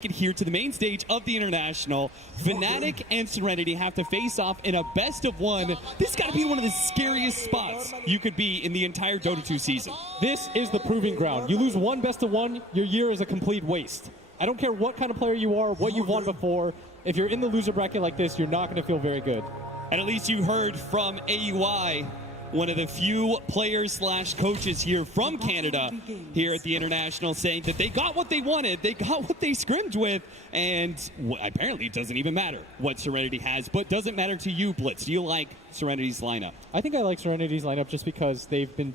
Here to the main stage of the International. Fnatic and Serenity have to face off in a best of one. This has got to be one of the scariest spots you could be in the entire Dota 2 season. This is the proving ground. You lose one best of one, your year is a complete waste. I don't care what kind of player you are, what you've won before. If you're in the loser bracket like this, you're not going to feel very good. And at least you heard from AUI, one of the few players slash coaches here from Canada here at the International, saying that they got what they wanted, they got what they scrimmed with, and apparently it doesn't even matter what Serenity has. But does it matter to you, Blitz? Do you like Serenity's lineup? I think I like Serenity's lineup just because they've been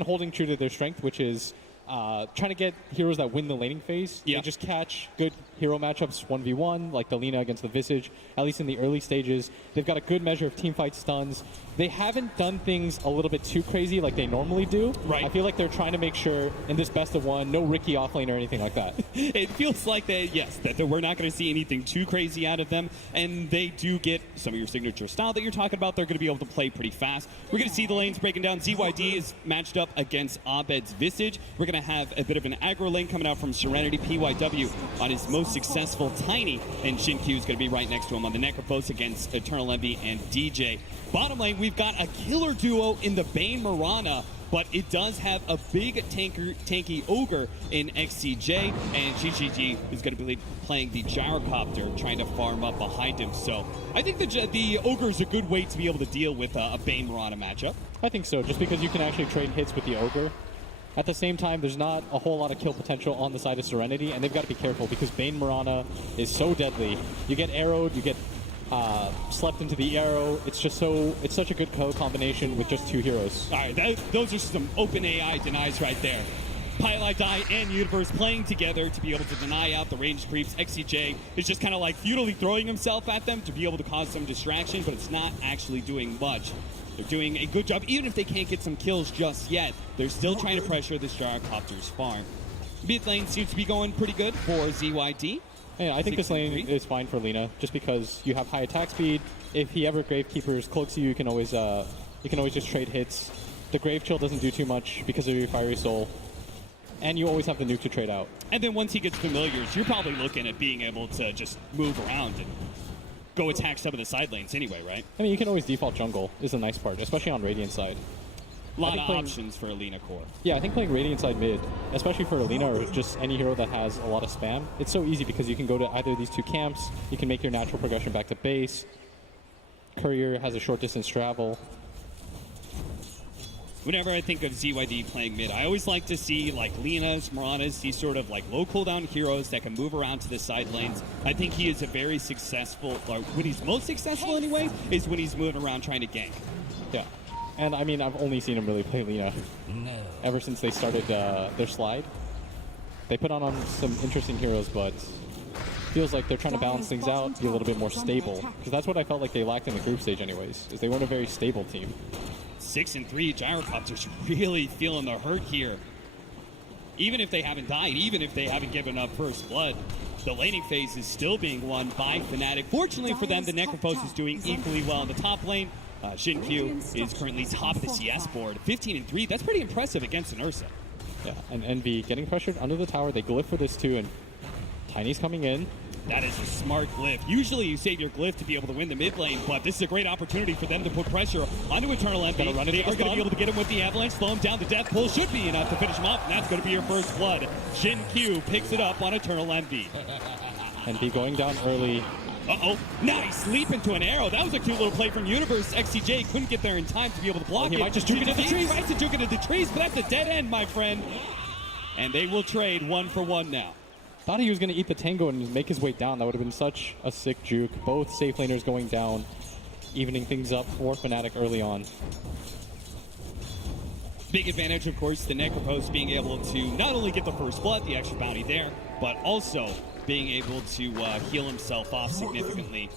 holding true to their strength, which is trying to get heroes that win the laning phase. Yeah. They just catch good hero matchups 1v1, like the Lina against the Visage, at least in the early stages. They've got a good measure of teamfight stuns. They haven't done things a little bit too crazy like they normally do. Right. I feel like they're trying to make sure in this best of one, no Ricky offlane or anything like that. It feels like that, yes, that we're not going to see anything too crazy out of them, and they do get some of your signature style that you're talking about. They're going to be able to play pretty fast. We're going to see the lanes breaking down. ZYD is matched up against Abed's Visage. We're going to have a bit of an aggro lane coming out from Serenity. PYW on his most successful Tiny, and Shin-Q is going to be right next to him on the Necrophos against Eternal Envy and DJ. Bottom lane, we've got a killer duo in the Bane Mirana, but it does have a big tanky ogre in XCJ, and GGG is going to be playing the gyrocopter, trying to farm up behind him. So I think the ogre is a good way to be able to deal with a Bane Mirana matchup. I think so, just because you can actually trade hits with the ogre. At the same time, there's not a whole lot of kill potential on the side of Serenity, and they've got to be careful because Bane Mirana is so deadly. You get arrowed, you get slept into the arrow. It's such a good combination with just two heroes. All right, those are some open AI denies right there. Pylite Die and Universe playing together to be able to deny out the range creeps. XCJ is just kind of like futilely throwing himself at them to be able to cause some distraction, but it's not actually doing much. They're doing a good job. Even if they can't get some kills just yet, they're still trying to pressure this gyrocopter's farm. Mid lane seems to be going pretty good for ZYD. Yeah, I think this lane is fine for Lina, just because you have high attack speed. If he ever Gravekeeper's cloaks you can always just trade hits. The Grave Chill doesn't do too much because of your Fiery Soul, and you always have the nuke to trade out. And then once he gets familiars, you're probably looking at being able to just move around and go attack some of the side lanes anyway, right? I mean, you can always default jungle is the nice part, especially on Radiant side. A lot of options for Alina core. Yeah, I think playing Radiant side mid, especially for Alina or just any hero that has a lot of spam, it's so easy because you can go to either of these two camps, you can make your natural progression back to base. Courier has a short distance travel. Whenever I think of ZYD playing mid, I always like to see like Linas, Miranas, these sort of like low cooldown heroes that can move around to the side lanes. I think he is a very successful, or when he's most successful anyway, is when he's moving around trying to gank. Yeah. And I mean, I've only seen him really play Lina ever since they started their slide. They put on some interesting heroes, but feels like they're trying to balance things out, be a little bit more stable. Because that's what I felt like they lacked in the group stage anyways, is they weren't a very stable team. 6-3, Gyrocopter's really feeling the hurt here. Even if they haven't died, even if they haven't given up first blood, the laning phase is still being won by Fnatic. Fortunately for them, the Necrophos is doing equally well in the top lane. Shin-Q is currently top of the CS board, 15-3. That's pretty impressive against an Ursa. Yeah, and Envy getting pressured under the tower. They glyph for this too, and Tiny's coming in. That is a smart glyph. Usually you save your glyph to be able to win the mid lane, but this is a great opportunity for them to put pressure onto Eternal Envy. They are going to be able to get him with the avalanche, slow him down. The death pull should be enough to finish him off, and that's going to be your first blood. Shin-Q picks it up on Eternal Envy. Envy going down early. Uh-oh, nice leap into an arrow. That was a cute little play from Universe. XCJ couldn't get there in time to be able to block it. He might just juke it at the trees. Right to juke it at the trees, but that's a dead end, my friend. And they will trade 1-for-1 now. Thought he was going to eat the tango and make his way down. That would have been such a sick juke. Both safe laners going down, evening things up for Fnatic early on. Big advantage, of course, the Necrophos being able to not only get the first blood, the extra bounty there, but also being able to heal himself off significantly,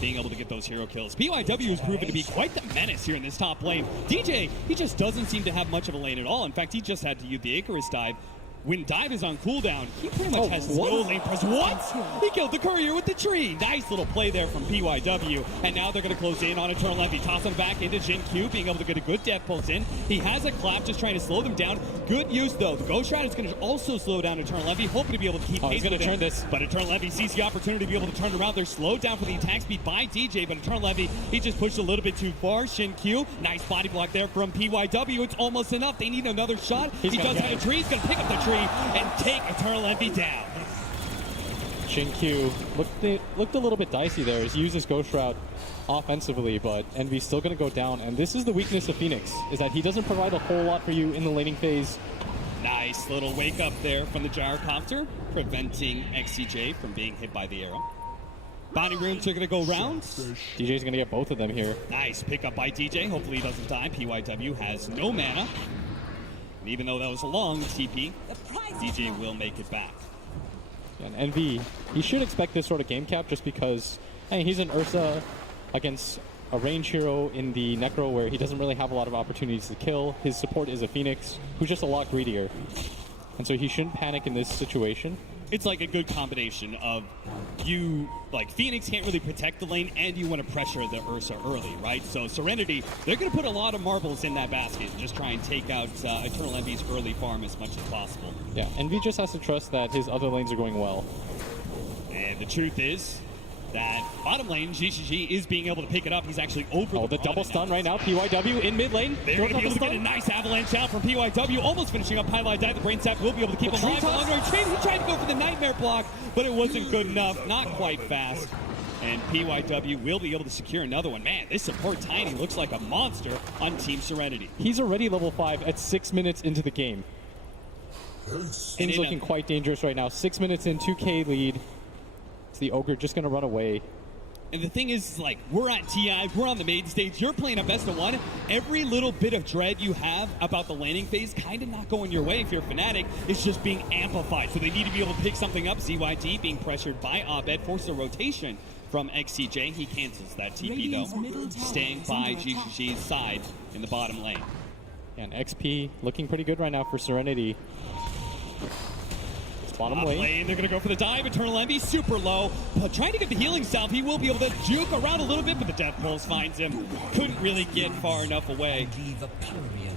being able to get those hero kills. PYW has proven to be quite the menace here in this top lane. DJ, he just doesn't seem to have much of a lane at all. In fact, he just had to use the Icarus dive. when Dive is on cooldown, he pretty much has no what? lane presence. What? He killed the courier with the tree. Nice little play there from PYW. And now they're going to close in on Eternal Envy. Toss him back into Jin Q, being able to get a good death pulse in. He has a clap, just trying to slow them down. Good use, though. The Ghost Shroud is going to also slow down Eternal Envy, hoping to be able to keep pace he's going with to turn him. this. But Eternal Envy sees the opportunity to be able to turn around. They're slowed down for the attack speed by DJ, but Eternal Envy, he just pushed a little bit too far. Shin Q, nice body block there from PYW. It's almost enough. They need another shot. He does have a tree. He's going to pick up the tree and take Eternal Envy down. Shin Q looked a little bit dicey there. He uses Ghost Shroud offensively, but Envy's still going to go down. And this is the weakness of Phoenix, is that he doesn't provide a whole lot for you in the laning phase. Nice little wake up there from the gyrocopter, preventing XCJ from being hit by the arrow. Bounty rooms are going to go round. DJ's going to get both of them here. Nice pickup by DJ. Hopefully he doesn't die. PYW has no mana. And even though that was a long TP, DJ will make it back. And Envy, he should expect this sort of game cap just because, hey, he's an Ursa against a range hero in the Necro where he doesn't really have a lot of opportunities to kill. His support is a Phoenix who's just a lot greedier. And so he shouldn't panic in this situation. It's like a good combination of you, like Phoenix can't really protect the lane and you want to pressure the Ursa early, right? So Serenity, they're going to put a lot of marbles in that basket and just try and take out Eternal Envy's early farm as much as possible. Yeah, Envy just has to trust that his other lanes are going well. And the truth is that bottom lane, GGG is being able to pick it up. He's actually over the double stun right now. PYW in mid lane. They're going to be able to get a nice avalanche out from PYW, almost finishing up Highlight Dive. The Brain Sap will be able to keep him alive. Long range trade. He tried to go for the Nightmare block, but it wasn't good enough. Not quite fast. And PYW will be able to secure another one. Man, this support Tiny looks like a monster on Team Serenity. He's already level 5 at 6 minutes into the game. Things looking quite dangerous right now. 6 minutes in, 2K lead. It's the Ogre just going to run away. And the thing is, like, we're at TI, we're on the main stage, you're playing a best of one. Every little bit of dread you have about the laning phase kind of not going your way if you're Fnatic. It's just being amplified. So they need to be able to pick something up. ZYD being pressured by Abed, forces a rotation from XCJ. He cancels that TP, though, staying by GGG's side in the bottom lane. And XP looking pretty good right now for Serenity. Bottom lane. They're going to go for the dive. Eternal Envy super low. But trying to get the healing salve. He will be able to juke around a little bit, but the Death Pulse finds him. Couldn't really get far enough away.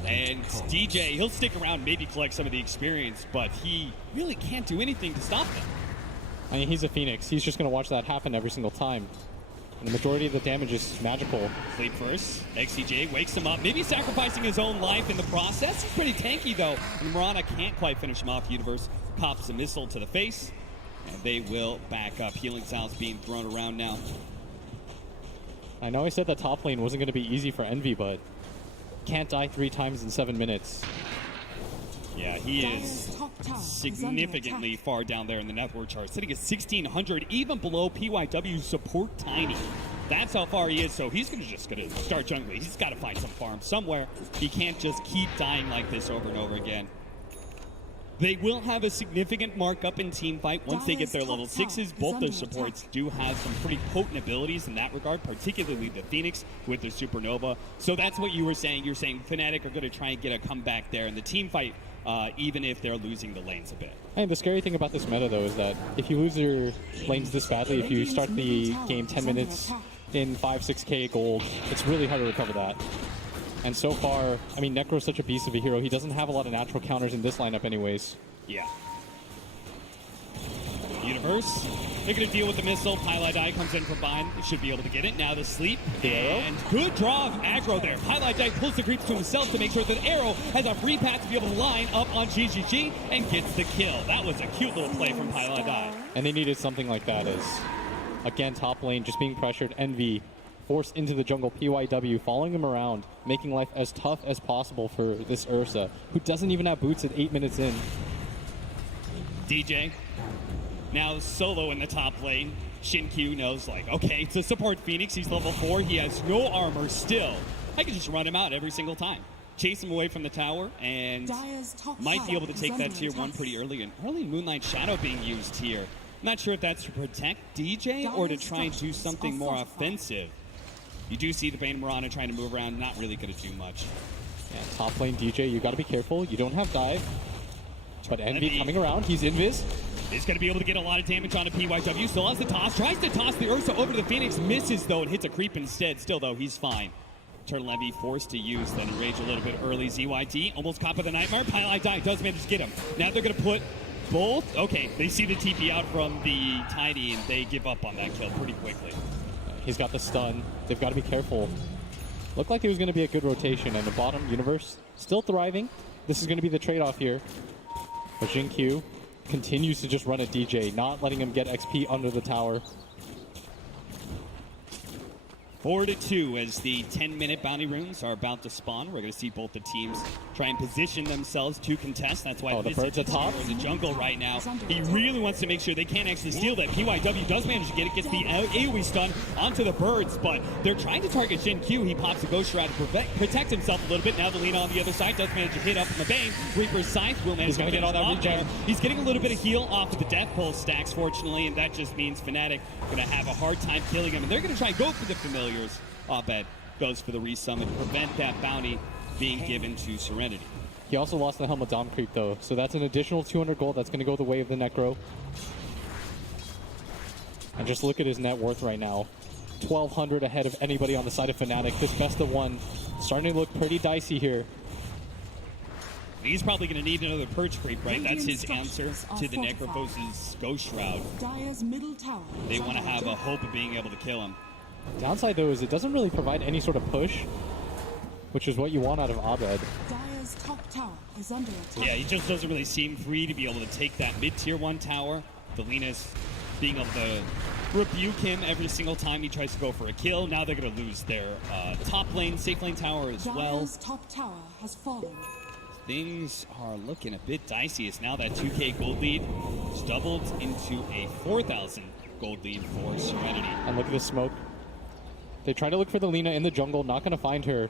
And DJ, he'll stick around, maybe collect some of the experience, but he really can't do anything to stop them. I mean, he's a Phoenix. He's just going to watch that happen every single time. And the majority of the damage is magical. Sleep first. XCJ wakes him up, maybe sacrificing his own life in the process. He's pretty tanky, though. And Murana can't quite finish him off. Universe pops a missile to the face, and they will back up. Healing salves being thrown around now. I know I said the top lane wasn't going to be easy for Envy, but can't die 3 times in 7 minutes. Yeah, he is significantly far down there in the network chart, sitting at 1,600, even below PYW's support Tiny. That's how far he is, so he's just going to start jungling. He's got to find some farm somewhere. He can't just keep dying like this over and over again. They will have a significant markup in team fight once they get their level 6s. Both their supports do have some pretty potent abilities in that regard, particularly the Phoenix with their Supernova. So that's what you were saying. You're saying Fnatic are going to try and get a comeback there in the team fight, even if they're losing the lanes a bit. And the scary thing about this meta, though, is that if you lose your lanes this badly, if you start the game 10 minutes in 5-6K gold, it's really hard to recover that. And so far, I mean, Necro's such a beast of a hero. He doesn't have a lot of natural counters in this lineup anyways. Yeah. Universe, they're going to deal with the missile. Highlight Eye comes in from behind. They should be able to get it. Now the sleep. And good draw of aggro there. Highlight Eye pulls the creeps to himself to make sure that Arrow has a free path to be able to line up on GGG and gets the kill. That was a cute little play from Highlight Eye. And they needed something like that as, again, top lane just being pressured. Envy forced into the jungle. PYW following him around, making life as tough as possible for this Ursa, who doesn't even have boots at 8 minutes in. DJ now solo in the top lane. Shin Q knows, like, okay, it's a support Phoenix. He's level 4. He has no armor still. I can just run him out every single time. Chase him away from the tower, and might be able to take that tier 1 pretty early. And early Moonlight Shadow being used here. I'm not sure if that's to protect DJ or to try and do something more offensive. You do see the Bane Murana trying to move around, not really going to do much. Yeah, top lane DJ, you got to be careful. You don't have dive. But Envy coming around, he's invis. Is going to be able to get a lot of damage on a PYW. Still has the toss, tries to toss the Ursa over to the Phoenix, misses though, and hits a creep instead. Still though, he's fine. Turtle Envy forced to use then Enrage a little bit early. ZYD almost caught by the Nightmare. Pile Die does manage to get him. Now they're going to put both. Okay, they see the TP out from the Tiny and they give up on that kill pretty quickly. He's got the stun. They've got to be careful. Looked like it was going to be a good rotation, and the bottom universe still thriving. This is going to be the trade-off here. But Jin continues to just run at DJ, not letting him get XP under the tower. 4-2 as the 10-minute bounty runes are about to spawn. We're going to see both the teams try and position themselves to contest. That's why the bird's atop in the jungle right now. He really wants to make sure they can't actually steal that. PYW does manage to get it, gets the AoE stun onto the birds, but they're trying to target Jin Q. He pops a Ghost Shroud to protect himself a little bit. Now the Lina on the other side does manage to hit up from the Bane. Reaper's Scythe will manage to get all that regen. He's getting a little bit of heal off of the Death Pulse stacks, fortunately, and that just means Fnatic going to have a hard time killing him, and they're going to try and go for the familiars. Abed goes for the resummon, prevent that bounty being given to Serenity. He also lost the Helm of Dom creep though, so that's an additional 200 gold that's going to go the way of the Necro. And just look at his net worth right now. 1,200 ahead of anybody on the side of Fnatic. This best of one starting to look pretty dicey here. He's probably going to need another Purge creep, right? That's his answer to the Necrophos' Ghost Shroud. They want to have a hope of being able to kill him. Downside though is it doesn't really provide any sort of push, which is what you want out of Abed. Dire's top tower is under attack. Yeah, he just doesn't really seem free to be able to take that mid-tier 1 tower. Felina's being able to rebuke him every single time he tries to go for a kill. Now they're going to lose their top lane, safe lane tower as well. Dire's top tower has fallen. Things are looking a bit dicey as now that 2k gold lead is doubled into a 4,000 gold lead for Serenity. And look at the smoke. They try to look for the Lina in the jungle, not going to find her.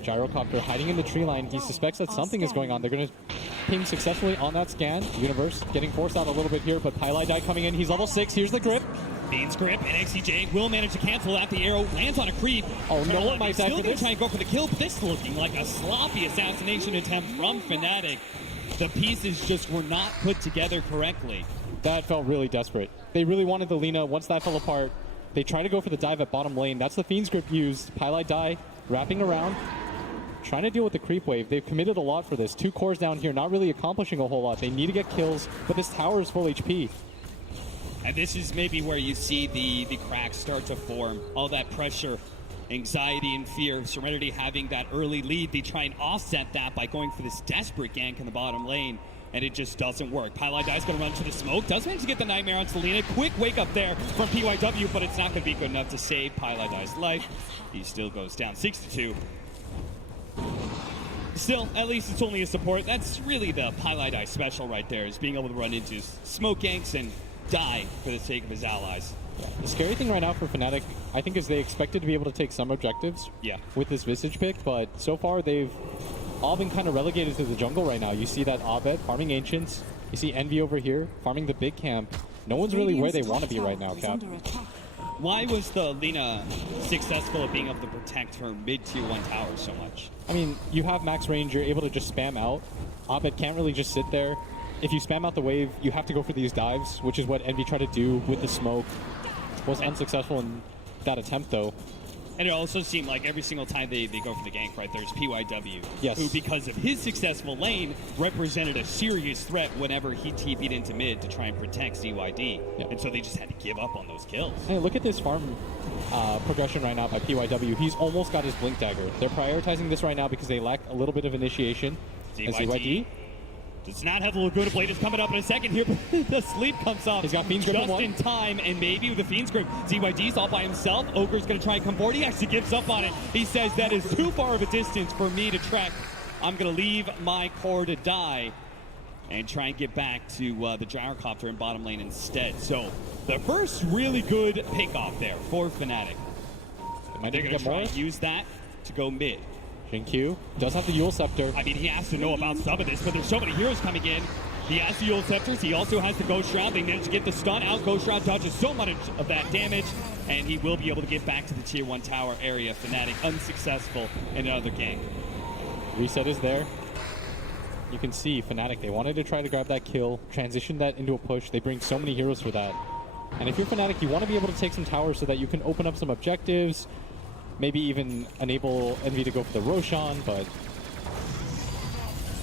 Gyrocopter hiding in the tree line. He suspects that something is going on. They're going to ping successfully on that scan. Universe getting forced out a little bit here, but Pile Die coming in. He's level 6. Here's the grip. Bean's grip, and XCJ will manage to cancel that. The arrow lands on a creep. Oh, no one might die still for going this. to try and go for the kill, but this looking like a sloppy assassination attempt from Fnatic. The pieces just were not put together correctly. That felt really desperate. They really wanted the Lina. Once that fell apart, they try to go for the dive at bottom lane. That's the Fiend's Grip used. Pile Die wrapping around, trying to deal with the creep wave. They've committed a lot for this. 2 cores down here, not really accomplishing a whole lot. They need to get kills, but this tower is full HP. And this is maybe where you see the cracks start to form. All that pressure, anxiety, and fear of Serenity having that early lead. They try and offset that by going for this desperate gank in the bottom lane. And it just doesn't work. Pile Die's going to run to the smoke. Does manage to get the Nightmare on Selena. Quick wake up there from PYW, but it's not going to be good enough to save Pile Die's life. He still goes down 6-2. Still, at least it's only a support. That's really the Pile Die special right there, is being able to run into smoke ganks and die for the sake of his allies. The scary thing right now for Fnatic, I think, is they expected to be able to take some objectives with this Visage pick, but so far they've all been kind of relegated to the jungle right now. You see that Abed farming Ancients. You see Envy over here farming the big camp. No one's really where they want to be right now, Cap. Why was the Lina successful at being able to protect her mid-tier 1 tower so much? I mean, you have max range, you're able to just spam out. Abed can't really just sit there. If you spam out the wave, you have to go for these dives, which is what Envy tried to do with the smoke. Was unsuccessful in that attempt, though. And it also seemed like every single time they go for the gank, right, there's PYW, yes, who, because of his successful lane, represented a serious threat whenever he TP'd into mid to try and protect ZYD. Yep. And so they just had to give up on those kills. Hey, look at this farm progression right now by PYW. He's almost got his Blink Dagger. They're prioritizing this right now because they lack a little bit of initiation. ZYD does not have the Laguna Blade. Is coming up in a second here, but the sleep comes off. He's got Fiend's Grip just in time, and maybe with the Fiend's Grip, ZYD's all by himself. Ogre's going to try and come forward. He actually gives up on it. He says, that is too far of a distance for me to trek. I'm going to leave my core to die and try and get back to the Gyrocopter in bottom lane instead. So the first really good pick-off there for Fnatic. They're going to try and use that to go mid. Jin Q does have the Yule Scepter. I mean, he has to know about some of this, but there's so many heroes coming in. He has the Yule Scepters. He also has the Ghost Shroud. They managed to get the stun out. Ghost Shroud dodges so much of that damage, and he will be able to get back to the tier 1 tower area. Fnatic unsuccessful in another game. Reset is there. you can see Fnatic, they wanted to try to grab that kill, transition that into a push. They bring so many heroes for that. And if you're Fnatic, you want to be able to take some towers so that you can open up some objectives, maybe even enable Envy to go for the Roshan, but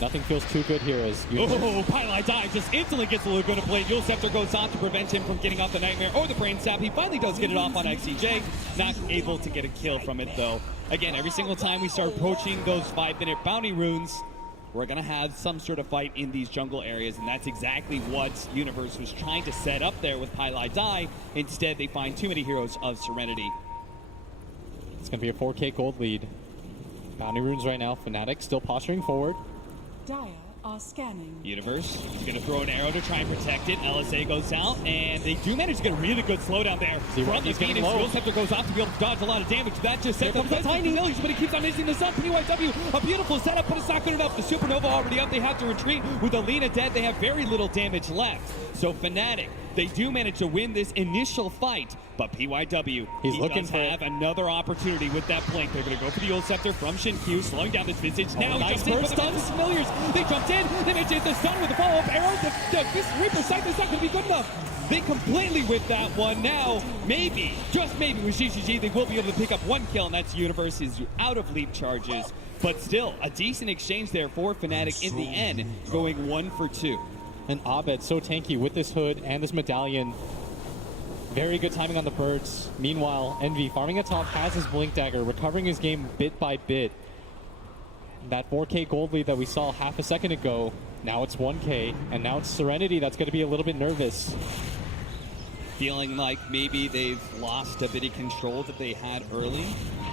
nothing feels too good here as Pylai dive just instantly gets a Laguna Blade. Yule Scepter goes off to prevent him from getting off the Nightmare or the Brain Sap. He finally does get it off on XCJ. Not able to get a kill from it, though. Again, every single time we start approaching those 5-minute bounty runes, we're going to have some sort of fight in these jungle areas, and that's exactly what Universe was trying to set up there with Pylai Die. Instead, they find too many heroes of Serenity. It's going to be a 4K gold lead. Bounty runes right now. Fnatic still posturing forward. Dire are scanning. Universe is going to throw an arrow to try and protect it. LSA goes out, and they do manage to get a really good slowdown there. From the Phoenix, Yule Scepter goes off to be able to dodge a lot of damage. That just sets up the tiny millions, but he keeps on missing the sun. PYW, a beautiful setup, but it's not good enough. The Supernova already up. They have to retreat. With Alina dead, they have very little damage left. So Fnatic, they do manage to win this initial fight, but PYW, he's looking to have another opportunity with that blink. They're going to go for the Yule Scepter from Shin-Q, slowing down this Visage. Now he jumps in for the familiars. They jumped in. They managed to hit the stun with the follow-up arrow. The Reaper Sight is not going to be good enough. They completely whip that one. Now, maybe, just maybe, with GGG, they will be able to pick up one kill, and that's Universe is out of leap charges. But still, a decent exchange there for Fnatic in the end, going 1 for 2. And Abed so tanky with this hood and this medallion. Very good timing on the birds. Meanwhile, Envy farming atop has his Blink Dagger, recovering his game bit by bit. That 4K gold lead that we saw half a second ago, now it's 1K, and now it's Serenity that's going to be a little bit nervous. Feeling like maybe they've lost a bit of control that they had early.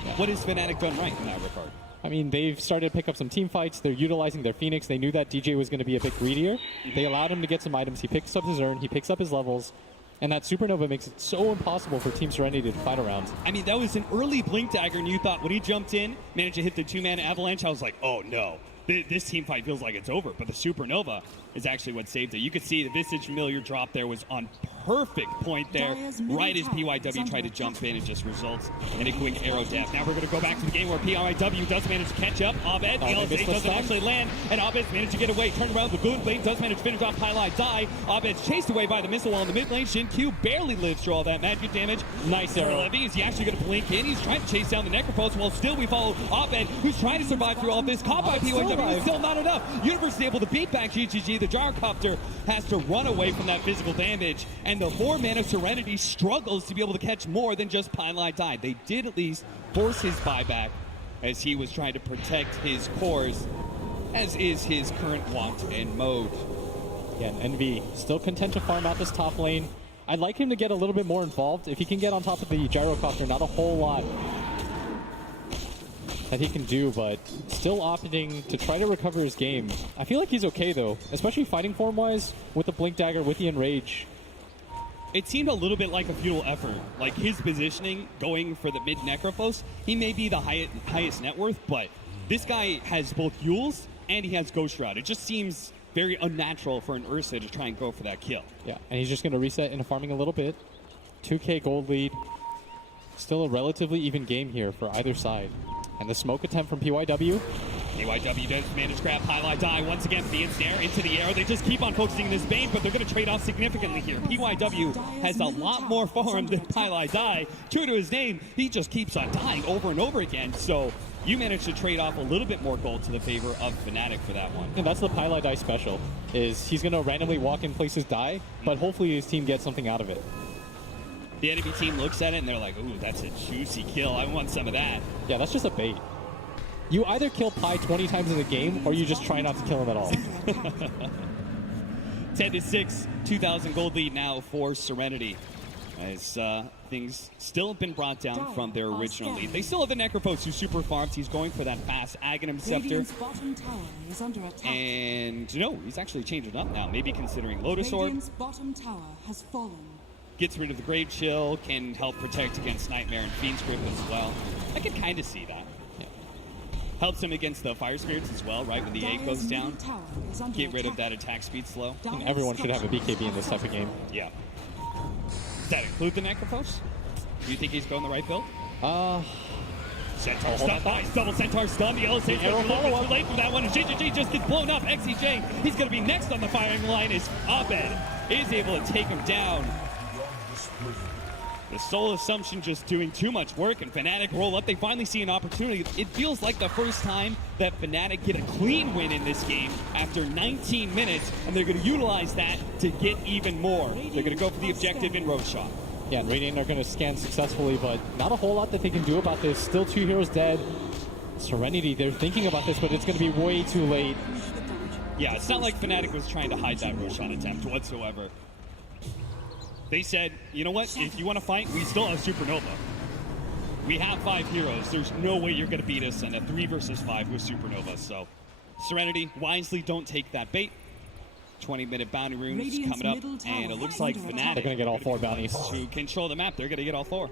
Yeah. What has Fnatic done right in that regard? I mean, they've started to pick up some team fights. They're utilizing their Phoenix. They knew that DJ was going to be a bit greedier. They allowed him to get some items. He picks up his urn. He picks up his levels. And that Supernova makes it so impossible for Team Serenity to fight around. I mean, that was an early Blink Dagger, and you thought when he jumped in, managed to hit the 2-man avalanche, I was like, oh no. This team fight feels like it's over, but the Supernova is actually what saved it. You could see the Visage Familiar drop there was on perfect point there, right as PYW tried to jump in. It just results in a quick arrow death. Now we're going to go back to the game where PYW does manage to catch up. Abed, LSA doesn't actually land, and Abed's managed to get away. Turn around, the Goon Blade does manage to finish off Pylai Die. Abed's chased away by the missile wall in the mid lane. Shin-Q barely lives through all that magic damage. Nice arrow. Levy, is he actually going to blink in? He's trying to chase down the Necropulse. While still we follow Abed, who's trying to survive through all this. Caught by PYW, still not enough. Universe is able to beat back GGG. The Gyrocopter has to run away from that physical damage, and the 4-man of Serenity struggles to be able to catch more than just Pylai Die. They did at least force his buyback as he was trying to protect his cores, as is his current want and mode. Yeah, and Envy still content to farm out this top lane. I'd like him to get a little bit more involved. If he can get on top of the Gyrocopter, not a whole lot that he can do, but still opting to try to recover his game. I feel like he's okay though, especially fighting form wise with the Blink Dagger, with the Enrage. It seemed a little bit like a futile effort. Like his positioning going for the mid Necrophos, he may be the highest net worth, but this guy has both Yules and he has Ghost Shroud. It just seems very unnatural for an Ursa to try and go for that kill. Yeah, and he's just going to reset into farming a little bit. 2K gold lead. Still a relatively even game here for either side. And the smoke attempt from PYW. PYW does manage to grab Pylai Die once again. The ensnare into the air. They just keep on focusing this Bane, but they're going to trade off significantly here. PYW has a lot more farm than Pylai Die. True to his name, he just keeps on dying over and over again. So you managed to trade off a little bit more gold to the favor of Fnatic for that one. And that's the Pylai Die special, is he's going to randomly walk in places die, but hopefully his team gets something out of it. The enemy team looks at it and they're like, ooh, that's a juicy kill. I want some of that. Yeah, that's just a bait. You either kill Pi 20 times in the game, or you just try not to kill him at all. 10-6, 2,000 gold lead now for Serenity. As things still have been brought down from their original lead. They still have the Necrophos who super farms. He's going for that fast Aghanim Scepter. Bottom tower is under attack. And no, he's actually changed it up now. Maybe considering Lotus Orb. Radiant's bottom tower has fallen. Gets rid of the Grave Chill, can help protect against Nightmare and Fiend's Grip as well. I can kind of see that. Yeah. Helps him against the Fire Spirits as well, right? When the egg goes down, get rid of that attack speed slow. I think everyone should have a BKB in this type of game. Yeah. Does that include the Necrophos? Do you think he's going the right build? Centaur stun, nice double Centaur stun. The LSA is going to be a little bit too late for that one. GGG just gets blown up. XCJ, he's going to be next on the firing line as Abed is able to take him down. The Soul Assumption just doing too much work, and Fnatic roll up. They finally see an opportunity. It feels like the first time that Fnatic get a clean win in this game after 19 minutes, and they're going to utilize that to get even more. They're going to go for the objective in Roshan. Yeah, and Radiant are going to scan successfully, but not a whole lot that they can do about this. Still 2 heroes dead. Serenity, they're thinking about this, but it's going to be way too late. Yeah, it's not like Fnatic was trying to hide that Roshan attempt whatsoever. They said, you know what, if you want to fight, we still have Supernova. We have 5 heroes. There's no way you're going to beat us in a 3 versus 5 with Supernova. So, Serenity, wisely don't take that bait. 20-minute bounty runes coming up, and it looks like Fnatic They're going to get all 4 bounties. To control the map, they're going to get all 4.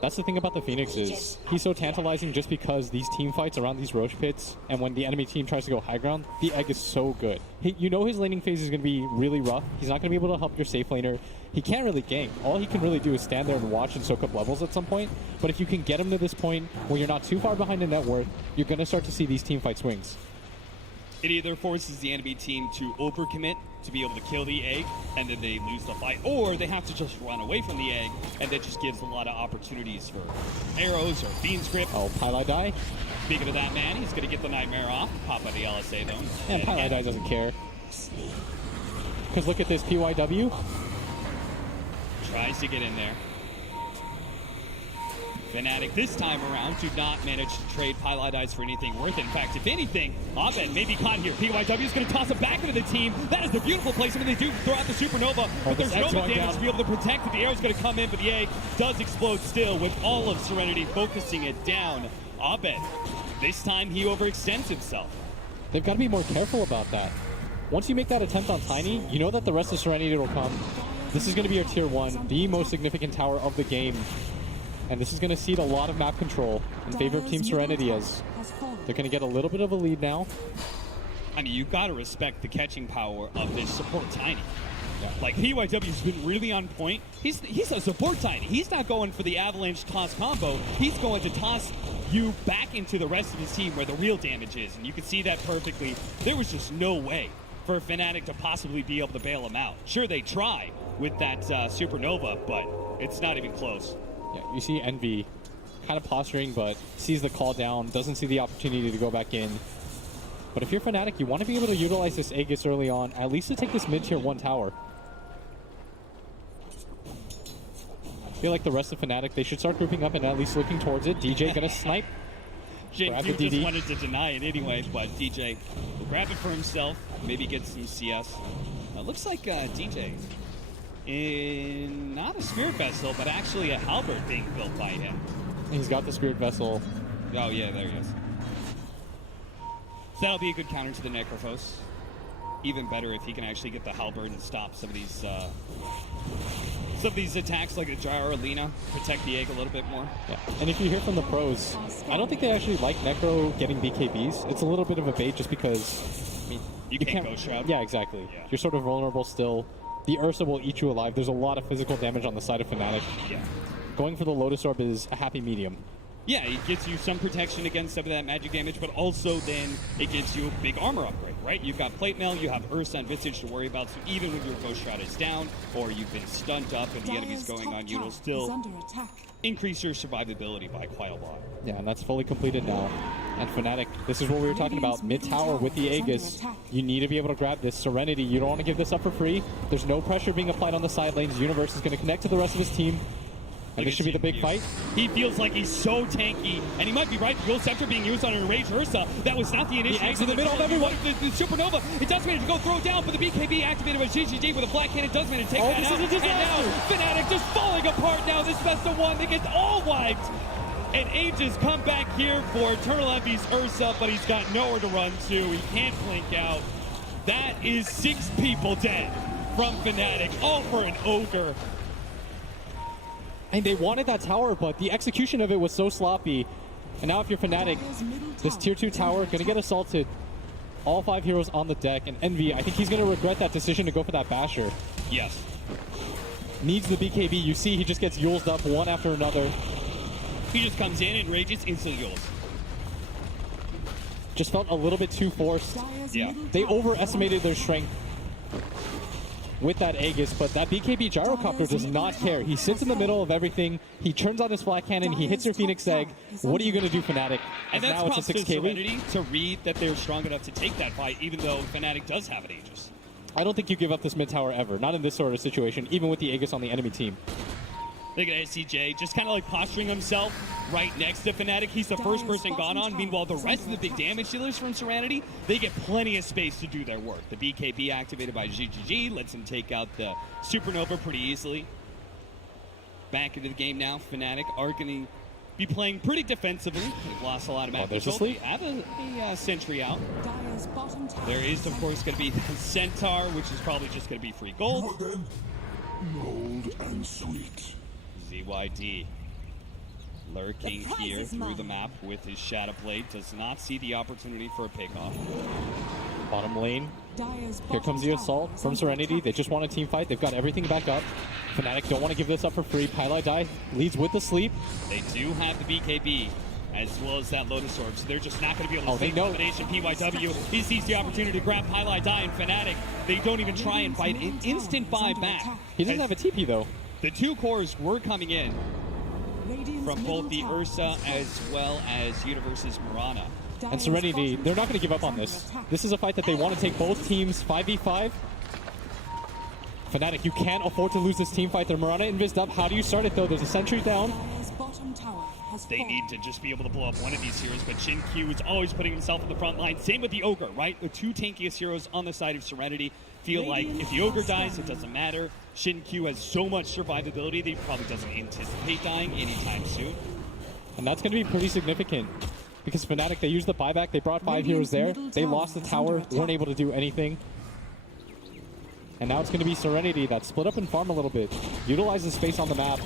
That's the thing about the Phoenix is he's so tantalizing just because these team fights around these Roche pits, and when the enemy team tries to go high ground, the egg is so good. You know his laning phase is going to be really rough. He's not going to be able to help your safe laner. He can't really gank. All he can really do is stand there and watch and soak up levels at some point. But if you can get him to this point where you're not too far behind in net worth, you're going to start to see these team fight swings. It either forces the enemy team to overcommit to be able to kill the egg, and then they lose the fight, or they have to just run away from the egg, and that just gives a lot of opportunities for arrows or Fiend's Grip. Oh, Pylai die? Speaking of that, man, he's going to get the Nightmare off. Pop out the LSA, though. And Pylai die doesn't care. Because look at this PYW. Tries to get in there. Fnatic this time around do not manage to trade Pylai dies for anything worth it. In fact, if anything, Abed may be caught here. PYW is going to toss him back into the team. That is the beautiful placement. They do throw out the Supernova, but there's Nova damage to be able to protect it. The arrow's going to come in, but the egg does explode still with all of Serenity focusing it down. Abed, this time he overextends himself. They've got to be more careful about that. Once you make that attempt on Tiny, you know that the rest of Serenity will come. This is going to be your tier 1, the most significant tower of the game. And this is going to cede a lot of map control in favor of Team Serenity as they're going to get a little bit of a lead now. I mean, you've got to respect the catching power of this support Tiny. Yeah. Like, PYW's been really on point. He's a support Tiny. He's not going for the Avalanche toss combo. He's going to toss you back into the rest of his team where the real damage is. And you can see that perfectly. There was just no way for Fnatic to possibly be able to bail him out. Sure, they try with that Supernova, but it's not even close. Yeah, you see Envy kind of posturing, but sees the call down, doesn't see the opportunity to go back in. But if you're Fnatic, you want to be able to utilize this Aegis early on, at least to take this mid-tier 1 tower. I feel like the rest of Fnatic, they should start grouping up and at least looking towards it. DJ gonna snipe. JQ just wanted to deny it anyway, but DJ will grab it for himself, maybe get some CS. Looks like DJ in not a Spirit Vessel, but actually a Halberd being built by him. He's got the Spirit Vessel. Oh yeah, there he is. So that'll be a good counter to the Necrophos. Even better if he can actually get the Halberd and stop some of these attacks like a Jar or Lina, protect the egg a little bit more. Yeah. And if you hear from the pros, I don't think they actually like Necro getting BKBs. It's a little bit of a bait just because, I mean, you can't Ghost Shroud. Yeah, exactly. Yeah. You're sort of vulnerable still. The Ursa will eat you alive. There's a lot of physical damage on the side of Fnatic. Yeah. Going for the Lotus Orb is a happy medium. Yeah, it gets you some protection against some of that magic damage, but also then it gives you a big armor upgrade, right? You've got Plate Mail, you have Ursa and Visage to worry about, so even when your Ghost Shroud is down, or you've been stunned up and the enemy's going on, you will still increase your survivability by quite a lot. Yeah, and that's fully completed now. And Fnatic, this is what we were talking about, mid-tower with the Aegis. You need to be able to grab this. Serenity, you don't want to give this up for free. There's no pressure being applied on the side lanes. Universe is going to connect to the rest of his team. And this should be the big fight. He feels like he's so tanky, and he might be right. The Gold Scepter being used on an enraged Ursa. That was not the initiation. In the middle of everyone. The Supernova. It does manage to go throw down, but the BKB activated by GGG with a Black Cannon does manage to take that out. And now Fnatic just falling apart now. This best of 1. They get all wiped. And Aegis come back here for Eternal Envy's Ursa, but he's got nowhere to run to. He can't blink out. That is 6 people dead from Fnatic, all for an Ogre. And they wanted that tower, but the execution of it was so sloppy. And now if you're Fnatic, this tier 2 tower going to get assaulted. All 5 heroes on the deck, and Envy, I think he's going to regret that decision to go for that Basher. Yes. Needs the BKB. You see he just gets Yulesed up one after another. He just comes in and rages, instantly goes. Just felt a little bit too forced. Dire's Yeah. middle They tower overestimated their strength with that Aegis, but that BKB Gyrocopter does not care. He sits in the middle of everything. He turns on his flat cannon. He hits your Phoenix Egg. What are you going to do, Fnatic? And As that's now it's props a to 6k lead. Serenity to read that they're strong enough to take that fight, even though Fnatic does have an Aegis. I don't think you give up this mid tower ever. Not in this sort of situation, even with the Aegis on the enemy team. Look at SCJ, just kind of like posturing himself right next to Fnatic. He's the first person gone on. Meanwhile, the rest of the big damage dealers from Serenity, they get plenty of space to do their work. The BKB activated by GGG lets them take out the Supernova pretty easily. Back into the game now, Fnatic are going to be playing pretty defensively. They've lost a lot of map there's a control. sleep. They have a sentry out. Dire's bottom tower There is, of course, going to be the Centaur, which is probably just going to be free gold. Mold and sweet. ZYD lurking The prize here is through mine. the map with his Shadow Blade. Does not see the opportunity for a pickoff. Bottom lane. Dire's Here bottom comes the tower assault is from under Serenity. attack. They just want a team fight. They've got everything back up. Fnatic don't want to give this up for free. Pylai Die leads with the sleep. They do have the BKB as well as that Lotus Orb, so they're just not going to be able to they see know. combination. PYW, he sees the opportunity to grab Pylai Die and Fnatic. They don't even try and fight an instant buy back. He doesn't As have a TP though. The two cores were coming in Radiant's from middle both the tower Ursa is as well as Universe's Mirana. Dire's And Serenity, bottom they're not going to give up tower on is this. under attack. This is a fight that they want to take both teams 5v5. Fnatic, you can't afford to lose this team fight. They're Mirana invised up. How do you start it though? There's a sentry down. Dire's bottom tower has They fallen. need to just be able to blow up one of these heroes, but Shin Q is always putting himself in the front line. Same with the Ogre, right? The two tankiest heroes on the side of Serenity feel like if the Ogre dies, it doesn't matter. Shin Q has so much survivability that he probably doesn't anticipate dying anytime soon. And that's going to be pretty significant. Because Fnatic, they used the buyback. They brought 5 heroes there. They lost the tower. Weren't able to do anything. And now it's going to be Serenity that split up and farm a little bit. Utilize the space on the map.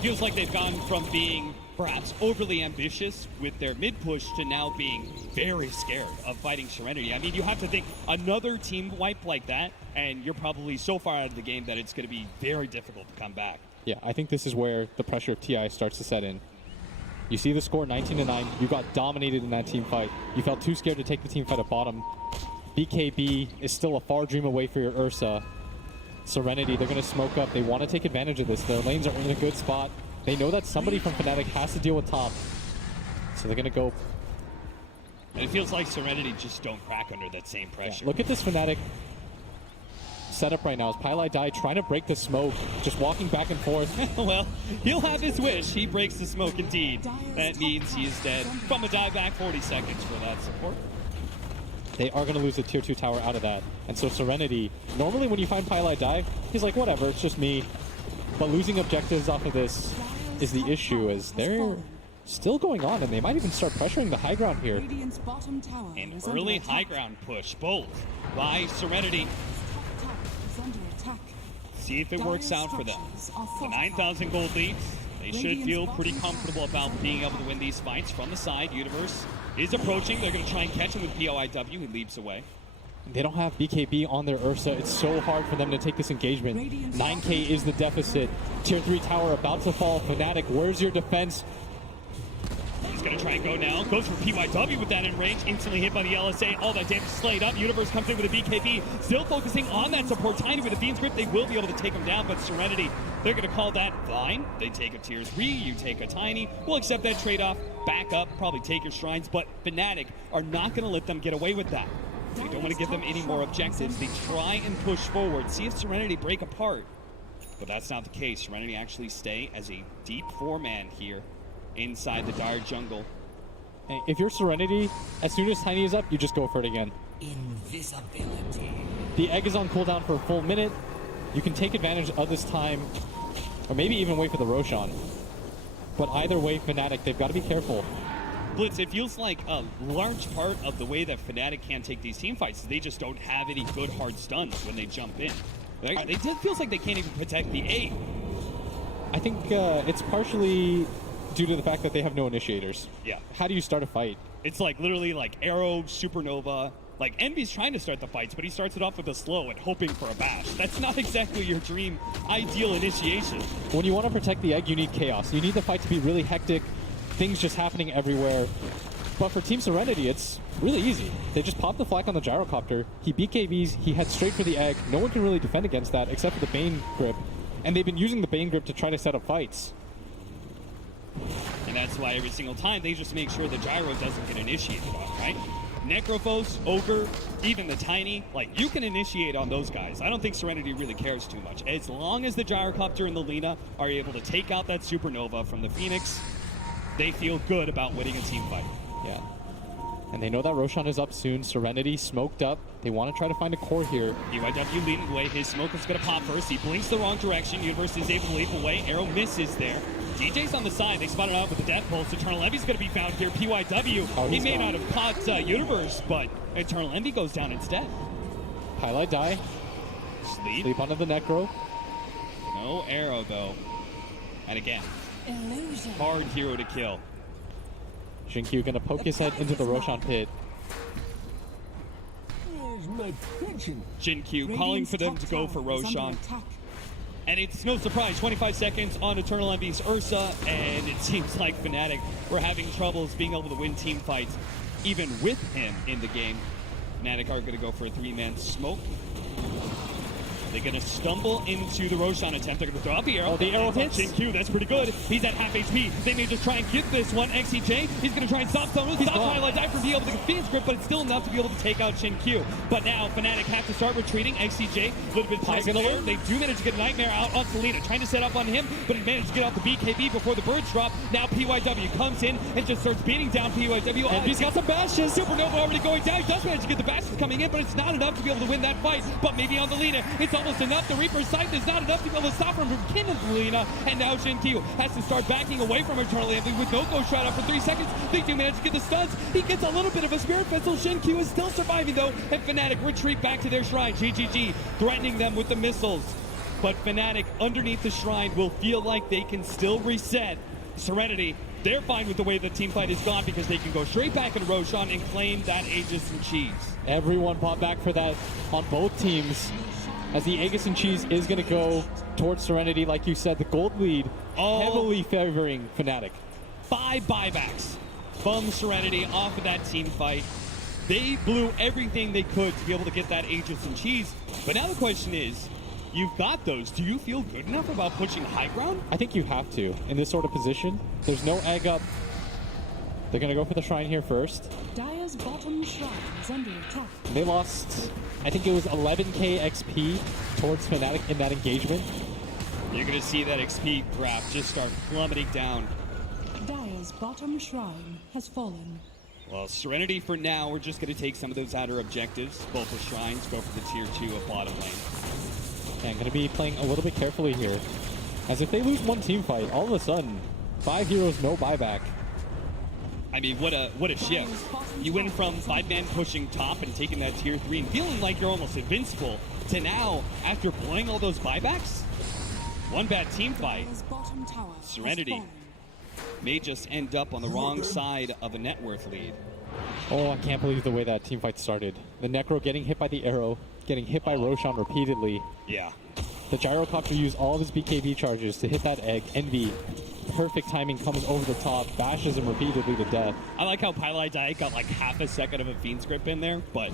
Feels like they've gone from being perhaps overly ambitious with their mid push to now being very scared of fighting Serenity. I mean, you have to think another team wipe like that, and you're probably so far out of the game that it's going to be very difficult to come back. Yeah, I think this is where the pressure of TI starts to set in. You see the score 19-9. You got dominated in that team fight. You felt too scared to take the team fight at bottom. BKB is still a far dream away for your Ursa. Serenity, they're going to smoke up. They want to take advantage of this. Their lanes are in a good spot. They know that somebody from Fnatic has to deal with top. So they're going to go. And it feels like Serenity just don't crack under that same Yeah, pressure. look at this Fnatic setup right now. As Pylai Die trying to break the smoke. Just walking back and forth. Well, he'll have his wish. He breaks the smoke indeed. That means he is dead from a dive back 40 seconds for that support. They are going to lose the tier 2 tower out of that. And so Serenity, normally when you find Pylai Die, he's like, whatever, it's just me. But losing objectives off of this is the issue, as they're still going on, and they might even start pressuring the high ground here. Radiant's bottom tower An is under early attack. high ground push, both by Serenity. Top tower is under attack. See if it works out for them. The 9,000 gold leads, they should feel pretty comfortable about being able to win these fights from the side. Universe is approaching. They're going to try and catch him with POIW. He leaps away. They don't have BKB on their Ursa. It's so hard for them to take this engagement. 9k is the deficit. Tier 3 tower about to fall. Fnatic, where's your defense? He's going to try and go now. Goes for PYW with that in range. Instantly hit by the LSA. All that damage slayed up. Universe comes in with a BKB. Still focusing on that support. Tiny with the Fiend's Grip. They will be able to take him down, but Serenity, they're going to call that fine. They take a tier 3. You take a Tiny. We'll accept that trade-off. Back up. Probably take your shrines, but Fnatic are not going to let them get away with that. They don't want to give them any more objectives. They try and push forward. See if Serenity break apart. But that's not the case. Serenity actually stay as a deep 4-man here inside the Dire jungle. And if you're Serenity, as soon as Tiny is up, you just go for it again. Invisibility. The egg is on cooldown for a full minute. You can take advantage of this time, or maybe even wait for the Roshan. But either way, Fnatic, they've got to be careful. Blitz, it feels like a large part of the way that Fnatic can take these team fights is they just don't have any good hard stuns when they jump in. It feels like they can't even protect the A. I think it's partially due to the fact that they have no initiators. Yeah. How do you start a fight? It's like literally like Arrow, Supernova, Like, Envy's trying to start the fights, but he starts it off with a slow and hoping for a bash. That's not exactly your dream ideal initiation. When you want to protect the egg, you need chaos. You need the fight to be really hectic, things just happening everywhere. But for Team Serenity, it's really easy. They just pop the flak on the gyrocopter. He BKBs, he heads straight for the egg. No one can really defend against that except for the Bane grip. And they've been using the Bane grip to try to set up fights. And that's why every single time they just make sure the gyro doesn't get initiated on, right? Necrophos, Ogre, even the Tiny, like, you can initiate on those guys. I don't think Serenity really cares too much. As long as the Gyrocopter and the Lina are able to take out that Supernova from the Phoenix, they feel good about winning a team fight. Yeah. And they know that Roshan is up soon. Serenity smoked up. They want to try to find a core here. BYW leading the way. His smoke is going to pop first. He blinks the wrong direction. Universe is able to leap away. Arrow misses there. DJ's on the side. They spotted out with the Death Pulse. Eternal Envy's going to be found here. PYW, he may not have caught Universe, but Eternal Envy goes down instead. Highlight die. Sleep onto the Necro. No arrow, though. And again, Illusion. hard hero to kill. Jinkyu going to poke his head into the Roshan pit. Where's my pension? Jinkyu calling for them to go for Roshan. And it's no surprise, 25 seconds on Eternal Envy's Ursa, and it seems like Fnatic were having troubles being able to win team fights, even with him in the game. Fnatic are going to go for a 3-man smoke. They're going to stumble into the Roshan attempt. They're going to throw out the arrow. Oh, the arrow hits. Jinkyu, that's pretty good. He's at half HP. They may just try and get this one. XCJ, he's going to try and stop someone. Stop Twilight Die from being able to get Phoenix Grip, but it's still enough to be able to take out Jinkyu. But now Fnatic have to start retreating. XCJ, a little bit poison alert. They do manage to get a Nightmare out on Selena, trying to set up on him, but he managed to get out the BKB before the birds drop. Now PYW comes in and just starts beating down PYW. And he's got some bashes. Supernova already going down. He does manage to get the bashes coming in, but it's not enough to be able to win that fight. But maybe on the Lina, it's almost enough. The Reaper's sight is not enough to be able to stop him from killing the Lina. And now Jinkyu has to start backing away from Eternal Envy with no ghost shot up for 3 seconds. They do manage to get the stuns. He gets a little bit of a Spirit Vessel. Jinkyu is still surviving though, and Fnatic retreat back to their shrine. GGG threatening them with the missiles. But Fnatic underneath the shrine will feel like they can still reset. Serenity, they're fine with the way the team fight is gone because they can go straight back in Roshan and claim that Aegis and Cheese. Everyone bought back for that on both teams, as the Aegis and Cheese is going to go towards Serenity. Like you said, the gold lead heavily favoring Fnatic. 5 buybacks from Serenity off of that team fight. They blew everything they could to be able to get that Aegis and Cheese. But now the question is, you've got those. Do you feel good enough about pushing high ground? I think you have to in this sort of position. There's no egg up. They're going to go for the shrine here first. Dire's bottom shrine is under attack. They lost, I think it was 11k XP towards Fnatic in that engagement. You're going to see that XP graph just start plummeting down. Dire's bottom shrine has fallen. Well, Serenity for now, we're just going to take some of those outer objectives. Both the shrines go for the tier 2 of bottom lane. And going to be playing a little bit carefully here. As if they lose one team fight, all of a sudden, 5 heroes, no buyback. I mean, what a shift. You went from 5-man pushing top and taking that tier 3 and feeling like you're almost invincible to now, after blowing all those buybacks, one bad team fight, Dire's bottom tower has Serenity fallen. may just end up on the wrong side of a net worth lead. Oh, I can't believe the way that team fight started. The Necro getting hit by the arrow, getting hit by Roshan repeatedly. Yeah. The Gyrocopter used all of his BKB charges to hit that egg. Envy, perfect timing, comes over the top, bashes him repeatedly to death. I like how Pylai Dai got like half a second of a Fiend's Grip in there, but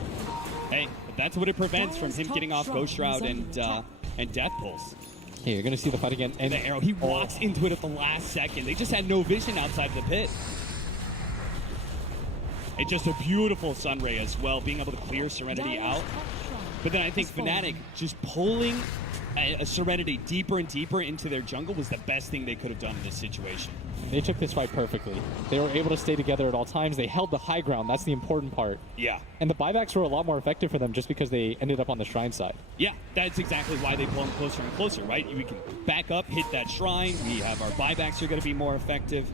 hey, that's what it prevents from him getting off Ghost Shroud and Death Pulse. Okay, you're going to see the fight again. And the arrow, he walks into it at the last second. They just had no vision outside of the pit. And just a beautiful Sunray as well, being able to clear Serenity out. But then I think Fnatic just pulling a Serenity deeper and deeper into their jungle was the best thing they could have done in this situation. They took this fight perfectly. They were able to stay together at all times. They held the high ground. That's the important part. Yeah. And the buybacks were a lot more effective for them just because they ended up on the shrine side. Yeah, that's exactly why they pull them closer and closer, right? We can back up, hit that shrine. We have our buybacks are going to be more effective.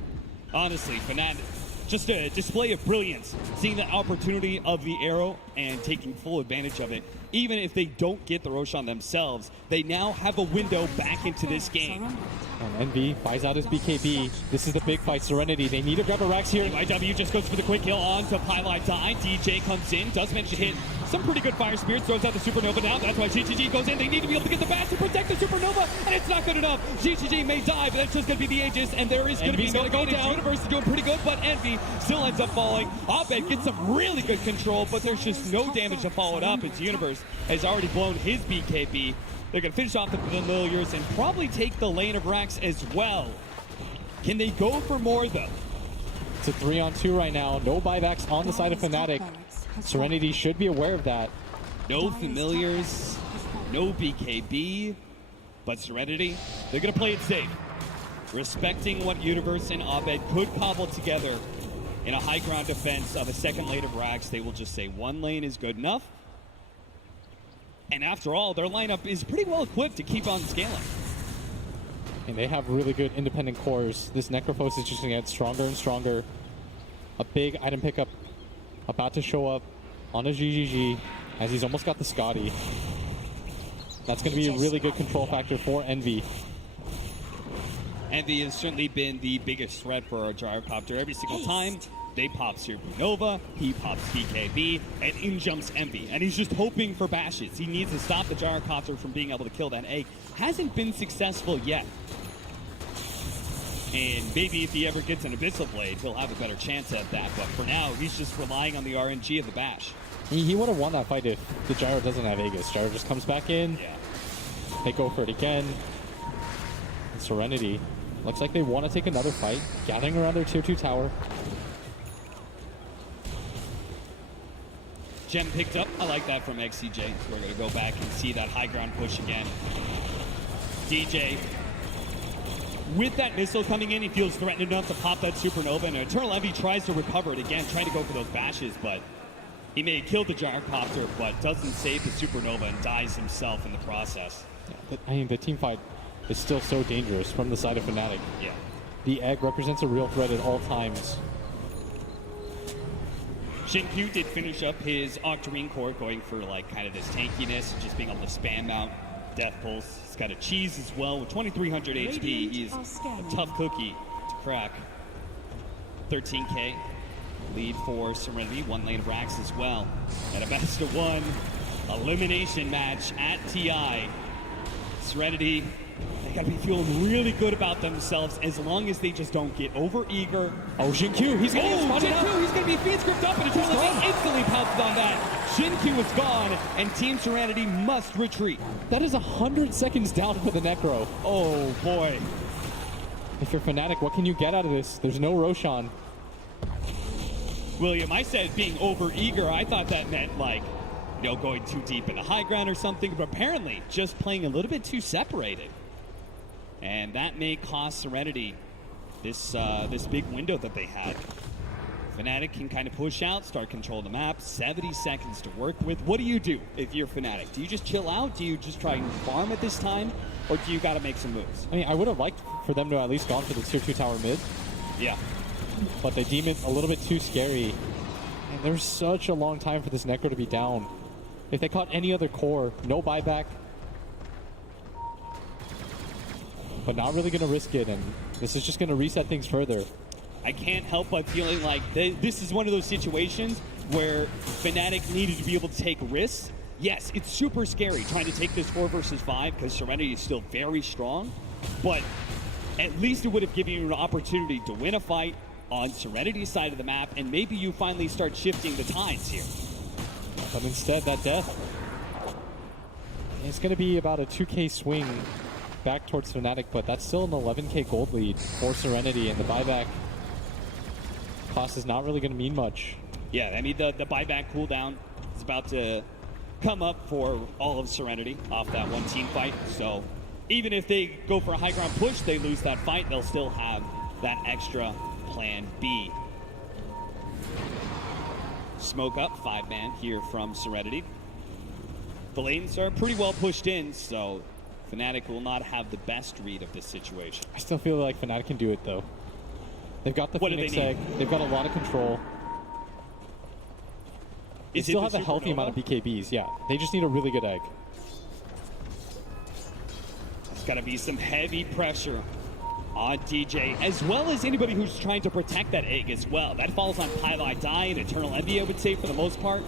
Honestly, just a display of brilliance, seeing the opportunity of the arrow and taking full advantage of it. Even if they don't get the Roshan themselves, they now have a window back into this game. And Envy buys out his BKB. This is the big fight. Serenity, they need to grab a Rax here. YW just goes for the quick kill on to Pylite Die. DJ comes in, does manage to hit some pretty good fire spirits, throws out the Supernova now. That's why GGG goes in. They need to be able to get the bash to protect the Supernova, and it's not good enough. GGG may die, but that's just going to be the Aegis, and there is going to be no go down. Universe is doing pretty good, but Envy still ends up falling. Abed gets some really good control, but there's just no damage to follow it up as Universe has already blown his BKB. They're going to finish off the Familiars and probably take the lane of Rax as well. Can they go for more, though? It's a 3-on-2 right now. No buybacks on the side of Fnatic. Serenity should be aware of that. No Familiars, no BKB, but Serenity, they're going to play it safe. Respecting what Universe and Abed could cobble together in a high ground defense of a second lane of Rax, they will just say one lane is good enough. And after all, their lineup is pretty well equipped to keep on scaling. And they have really good independent cores. This Necrophos is just going to get stronger and stronger. A big item pickup about to show up on a GGG as he's almost got the Scotty. That's going to be a really good control factor for Envy. Envy has certainly been the biggest threat for our Gyrocopter every single time. They pop Supernova, he pops BKB, and in jumps Envy. And he's just hoping for bashes. He needs to stop the Gyrocopter from being able to kill that egg. Hasn't been successful yet. And maybe if he ever gets an Abyssal Blade, he'll have a better chance at that. But for now, he's just relying on the RNG of the bash. He would have won that fight if the Gyro doesn't have Aegis. Gyro just comes back in. Yeah. They go for it again. And Serenity looks like they want to take another fight, gathering around their tier 2 tower. Gem picked up. I like that from XCJ. We're going to go back and see that high ground push again. DJ, with that missile coming in, he feels threatened enough to pop that Supernova, and Eternal Envy tries to recover it again, trying to go for those bashes, but he may have killed the Gyrocopter, but doesn't save the Supernova and dies himself in the process. Yeah, I mean, the team fight is still so dangerous from the side of Fnatic. Yeah. The egg represents a real threat at all times. Shin-Q did finish up his Octarine core, going for like kind of this tankiness, just being able to spam out Death Pulse. He's got a cheese as well with 2300 HP. He's a tough cookie to crack. 13k lead for Serenity, one lane of Rax as well. And a best of one elimination match at TI. Serenity, they gotta be feeling really good about themselves as long as they just don't get over eager. Oh, Shin-Q, he's gonna get spotted out. Shin-Q, he's gonna be feed script up, and Eternal Envy instantly pounced on that. Shin-Q is gone, and Team Serenity must retreat. That is 100 seconds down for the Necro. Oh boy. If you're Fnatic, what can you get out of this? There's no Roshan. William, I said being over eager. I thought that meant like, you know, going too deep in the high ground or something, but apparently just playing a little bit too separated. And that may cost Serenity this this big window that they had. Fnatic can kind of push out, start controlling the map. 70 seconds to work with. What do you do if you're Fnatic? Do you just chill out? Do you just try and farm at this time? Or do you got to make some moves? I mean, I would have liked for them to at least gone for the tier 2 tower mid. Yeah. But they deem it a little bit too scary. And there's such a long time for this Necro to be down. If they caught any other core, no buyback. But not really going to risk it, and this is just going to reset things further. I can't help but feeling like this is one of those situations where Fnatic needed to be able to take risks. Yes, it's super scary trying to take this 4 versus 5 because Serenity is still very strong, but at least it would have given you an opportunity to win a fight on Serenity's side of the map, and maybe you finally start shifting the tides here. But instead, that death, it's going to be about a 2k swing back towards Fnatic, but that's still an 11k gold lead for Serenity, and the buyback cost is not really going to mean much. Yeah, I mean, the buyback cooldown is about to come up for all of Serenity off that one team fight, so even if they go for a high ground push, they lose that fight, they'll still have that extra plan B. Smoke up, 5-man here from Serenity. The lanes are pretty well pushed in, so Fnatic will not have the best read of this situation. I still feel like Fnatic can do it, though. They've got the What do Phoenix they Egg. They've got a lot of control. They Is still it have a healthy amount of BKBs, yeah. They just need a really good egg. It's got to be some heavy pressure on DJ, as well as anybody who's trying to protect that egg as well. That falls on Pylai Die and Eternal Envy, I would say, for the most part.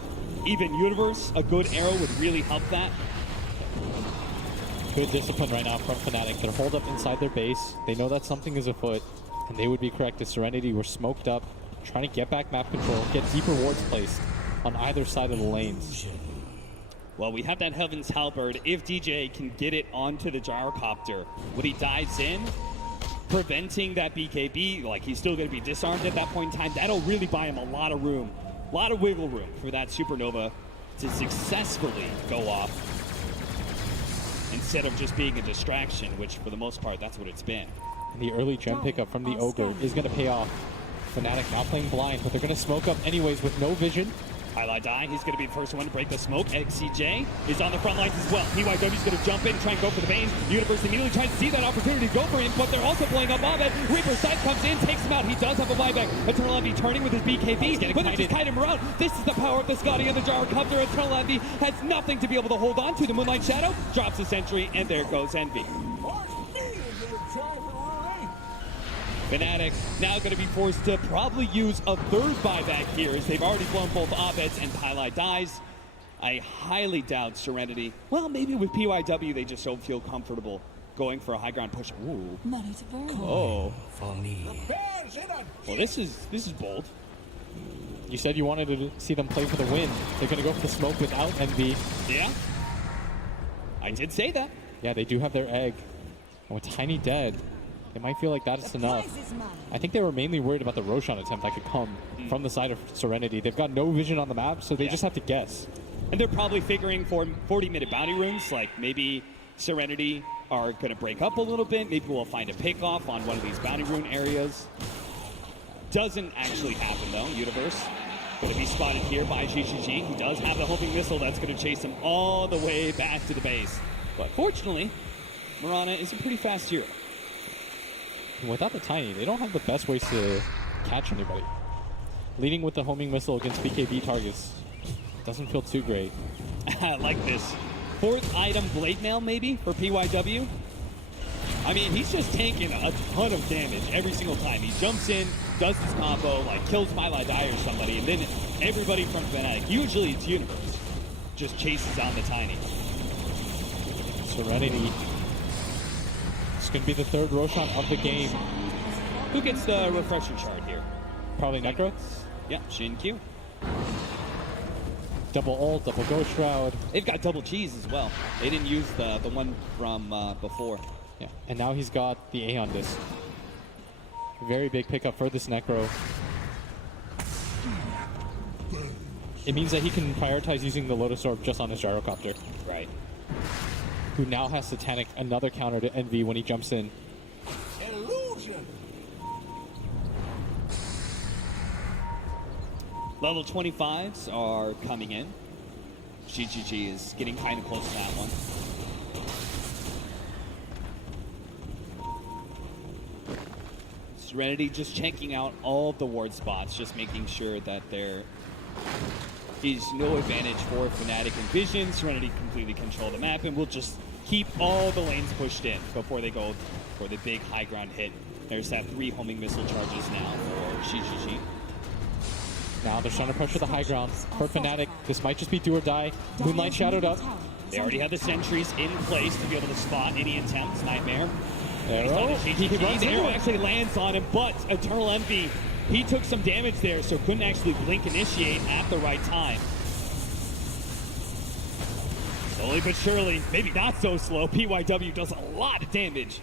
Even Universe, a good arrow would really help that. Good discipline right now from Fnatic. They're holed up inside their base. They know that something is afoot, and they would be correct. If Serenity were smoked up, trying to get back map control, get deeper wards placed on either side of the lanes. Well, we have that Heaven's Halberd. If DJ can get it onto the gyrocopter, when he dives in, preventing that BKB, like he's still going to be disarmed at that point in time, that'll really buy him a lot of room, a lot of wiggle room for that Supernova to successfully go off instead of just being a distraction, which for the most part, that's what it's been. And the early gem pickup from the Ogre is going to pay off. Fnatic now playing blind, but they're going to smoke up anyways with no vision. Pylai Die, he's going to be the first one to break the smoke. XCJ is on the front lines as well. PYW's going to jump in, try and go for the bane. Universe immediately tries to see that opportunity to go for him, but they're also blowing up Abed. Reaper Sight comes in, takes him out. He does have a buyback. Eternal Envy turning with his BKB, but they just kite him around. This is the power of the Scotty and the gyrocopter. Eternal Envy has nothing to be able to hold on to. The Moonlight Shadow drops the sentry, and there goes Envy. Fnatic now going to be forced to probably use a third buyback here, as they've already blown both Abeds and Pylai Dies. I highly doubt Serenity. Well, maybe with PYW they just don't feel comfortable going for a high ground push. Ooh. Money to burn. Oh. For me. Well, this is bold. You said you wanted to see them play for the win. They're going to go for the smoke without Envy. Yeah. I did say that. Yeah, they do have their egg. And with Tiny dead, they might feel like that's enough. I think they were mainly worried about the Roshan attempt that could come from the side of Serenity. They've got no vision on the map, so they just have to guess. And they're probably figuring for 40-minute bounty runes, like maybe Serenity are going to break up a little bit. Maybe we'll find a pick-off on one of these bounty rune areas. Doesn't actually happen, though. Universe going to be spotted here by GGG. He does have the homing missile that's going to chase him all the way back to the base. But fortunately, Mirana is a pretty fast hero. Without the Tiny, they don't have the best ways to catch anybody. Leading with the homing missile against BKB targets doesn't feel too great. I like this. Fourth item, Blade Mail, maybe, for PYW. I mean, he's just tanking a ton of damage every single time. He jumps in, does his combo, like kills Pylai Die or somebody, and then everybody from Fnatic, usually it's Universe, just chases on the Tiny. Serenity. It's going to be the third Roshan of the game. Who gets the refresher chart here? Probably Necro. Yeah, Shin Q. Double ult, double Ghost Shroud. They've got double cheese as well. They didn't use the one from before. Yeah, and now he's got the Aeon Disc. Very big pickup for this Necro. It means that he can prioritize using the Lotus Orb just on his Gyrocopter. Right. Who now has Satanic, another counter to Envy when he jumps in. Illusion. Level 25s are coming in. GGG is getting kind of close to that one. Serenity just checking out all of the ward spots, just making sure that there is no advantage for Fnatic and Vision. Serenity completely control the map, and we'll just keep all the lanes pushed in before they go for the big high ground hit. There's that 3 homing missile charges now for GGG. Now they're trying to pressure the high ground for Fnatic. This might just be do or die. Moonlight shadowed up. They already have the sentries in place to be able to spot any attempts. Nightmare. Arrow. He runs the arrow actually lands on him, but Eternal Envy, he took some damage there, so couldn't actually blink initiate at the right time. Slowly but surely, maybe not so slow, PYW does a lot of damage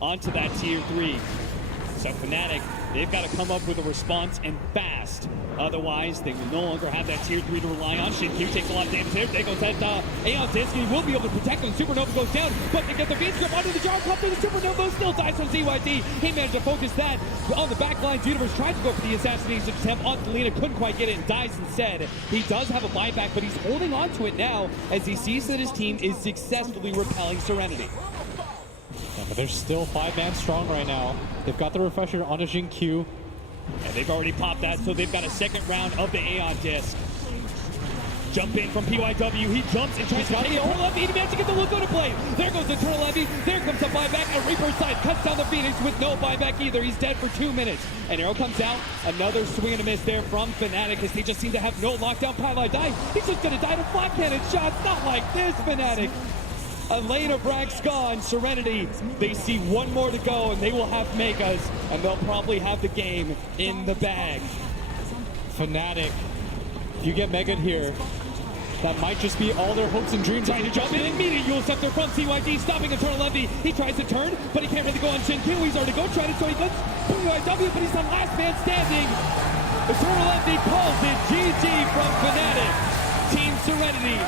onto that tier 3. So Fnatic, they've got to come up with a response and fast. Otherwise, they will no longer have that tier 3 to rely on. Shin-Q takes a lot of damage there. There goes that Aeon Disc. He will be able to protect him. Supernova goes down, but they get the V-Script onto the gyrocopter. The Supernova still dies from ZYD. He managed to focus that on the back lines. Universe tried to go for the assassination attempt on Selena, couldn't quite get it and dies instead. He does have a buyback, but he's holding on to it now as he sees that his team is successfully repelling Serenity. Yeah, but they're still 5-man strong right now. They've got the refresher onto Jin Q. And they've already popped that, so they've got a second round of the Aeon disc. Jump in from PYW, he jumps and tries to take it. Turtle Levy, he managed to get the look to play. There goes the Turtle Levy, there comes the buyback, and Reaper side cuts down the Phoenix with no buyback either. He's dead for 2 minutes. And Arrow comes out, another swing and a miss there from Fnatic as they just seem to have no lockdown. Pylai die, he's just gonna die to flat cannon shots. Not like this, Fnatic. Elena Bragg's gone, Serenity, they see one more to go and they will have Megas, and they'll probably have the game in the bag. Fnatic, if you get Mega here, that might just be all their hopes and dreams. Trying to jump in immediately, Yule Scepter from TYD, stopping Eternal Levy. He tries to turn, but he can't really go on Shin Q. He's already go tried it, so he does PYW, but he's the last man standing. Eternal Levy calls it GG from Fnatic. Team Serenity.